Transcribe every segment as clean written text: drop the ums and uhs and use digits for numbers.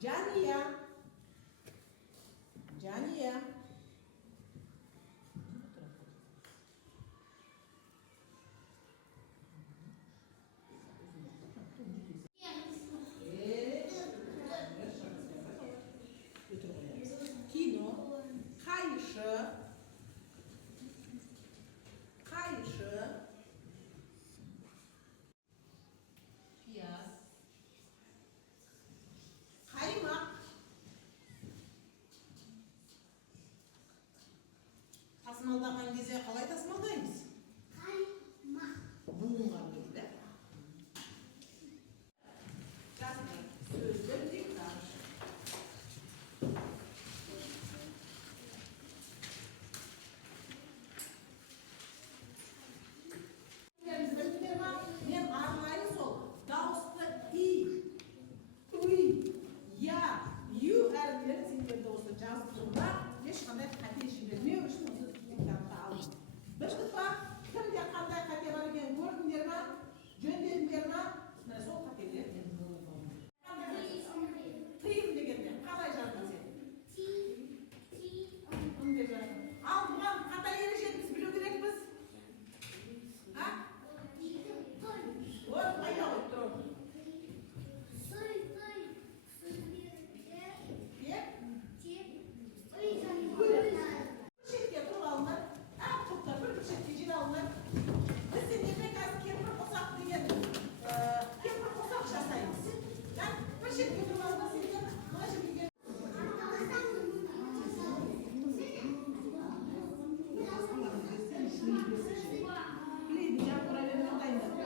Caniye. Caniye. Kino. Kayışı. Kayışı. Piyaz. Kaymak. Tasmaldagan кезде қалай tasmaldаймыз? Kaymak. Буынға бөлді. Жазды. Сөздер диктаж. Мен арнайы сол дауысты и, уй, я, ю әріптерін сендерді осы жазып тұруға ешқандай қате жібермеу үшін осы диктантты алдым. Біштік па? Кімде қандай қате бар екенін көрдіңдер ма? Жөндедіңдер ма? Міне сол қателер. Тыйым дегенде қалай жаздың сен? Ал бұған қандай ережені біз білу керекпіз? Вот қайда қойып тұр. Шетке тұрып алыңдар. Топтар бір шетке жиналыңдар. Біз сендермен қазір кемпір қосақ деген кемпір қосақ жасаймыз. Bir шетке тұрып алыңдар сендер. Мына жерге білейді, жапыра беріп дайындап.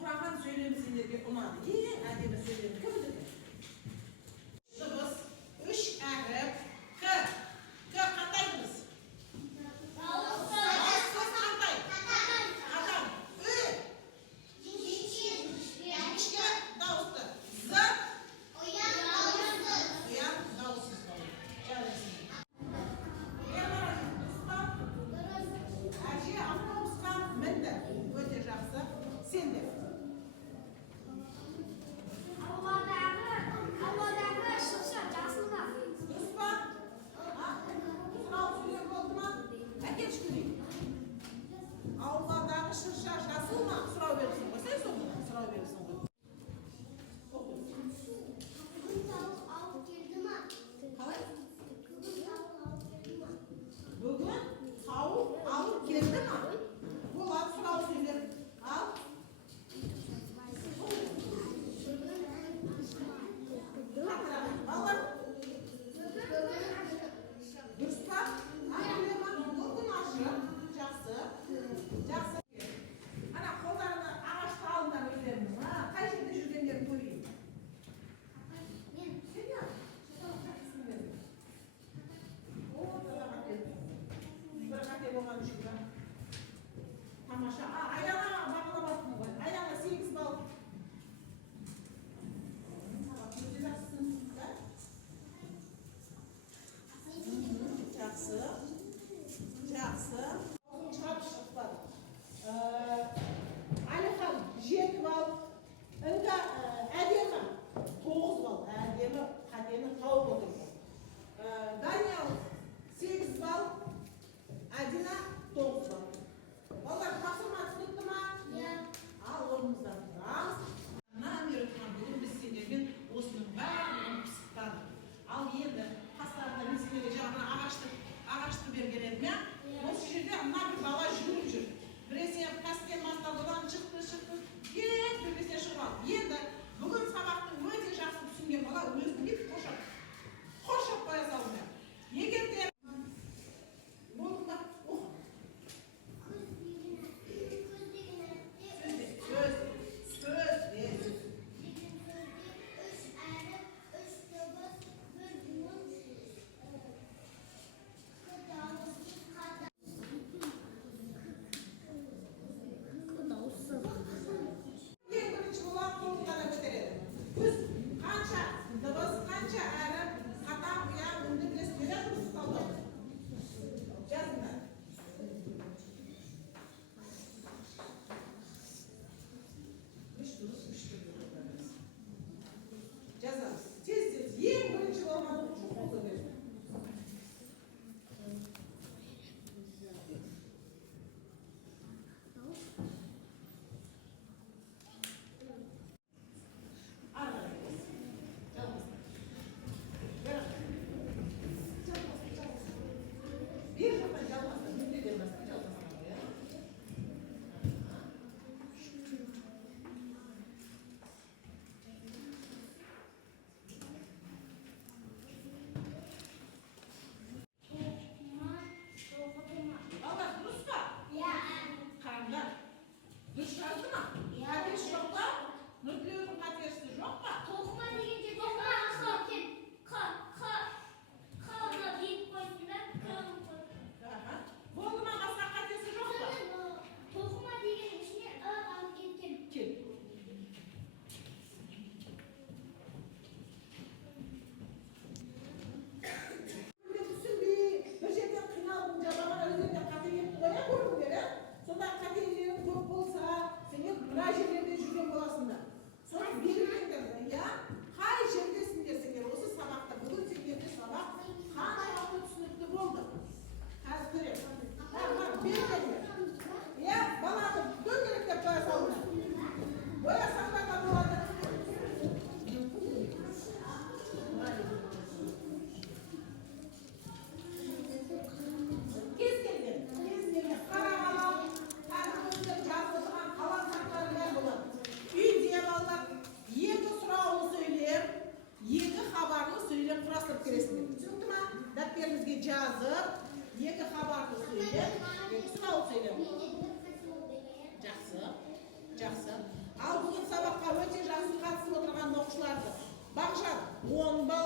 Kur'an söylüyor. болмады. Әдемі сөйледі. Кімдікі? Дыбыс. Үш әріп. К. К қандай дыбыс? Дауыс қандай? Қатаң. Ү. Жіңішке дауысты. З. Ұяң дауыссыз дауыс. Жарайсың. Әже автобусқа мінді. Өте жақсы. Сен де. Дұрыс па? Сұрау сөйлем болды ма? Әкел шкүней. Ауладағы шырша жасыл ма? Сұрау беріпсің ғой. Сен соңында сұрау беріпсің ғой. Қалай? Бүгін тауық алып келді ма? Болады, сұрау сөйлем. Ал. Балалар. Дұрыс па? Бүгін ашық. Жақсы. Жақсы. Ана қолдарына ағашты алыңдар өздерінің. Қай жерде жүргендерін көрейін. Сен не? Бір қате болған үшін ба? Тамаша. Аяна бағалабаттың ғой. Аяна 8 балл. Өте жақсысың. Жақсы. Жақсы. Шығарып шықпады. Әлихан 7 балл. Інгі әдемі 9 балл. Әдемі қатені тауып отырды. Даниял 8 балл. Әдина 9 балл. Балалар, тапсырма түсінікті ма? Ал орнымыздан тұрамыз. Намеротқан бүгін біз сендермен осының барлығын пысықтадық. Ал енді қастарында мен сендерге жаңа ағашты берген едім, я? Осы жерде мына бір бала жүріп жүр. Біресе кәсіптен басталды, одан шықты. Біресе шығып алды. Енді бүгін сабақтың өте жақсы түсінген бала өзін деп қоршап қоя салды. Егер де болды ма? Жазамыз. Тез. Ең бірінші болған қолды берді. Bir жақтан жалғастыр. Мүлдеден бастап жалғастырады. Балалар, дұрыс па? Қараңдар. Дұрыс жазды ма? Қатесі жоқ па? Нұртілеудің қатесі жоқ па? Болды ма? Басқа қатесі жоқ па? Кел. Түсінбей, бір жерден қиналдың, жабаған өзіңде қате кетті ғой, көрдіңдер, сонда қателерің көп болса, сендер мына жерлерде жүрген боласыңдар. Соны белгілеңдер, қай жердесіңдер сендер осы сабақта. Бүгін сендерде сабақ қаншалықты түсінікті болды. Қазір көремін. Белгілеңдер. Баланы дөңгелектеп қоя салыңдар. Боясаңдар да болады. Кез келген қара қалам, әркіміздің жазып отырған қалам сақтары бәрі болады. Үйде балалар 2 сұраулы сөйлем, 2 хабарлы сөйлем құрастырып келесіңдер. Түсінікті ма? Дәптеріңізге жазып, 2 хабарлы сөйлем, 2 сұраулы сөйлем. Жақсы. Ал бүгін сабаққа өте жақсы 10 bal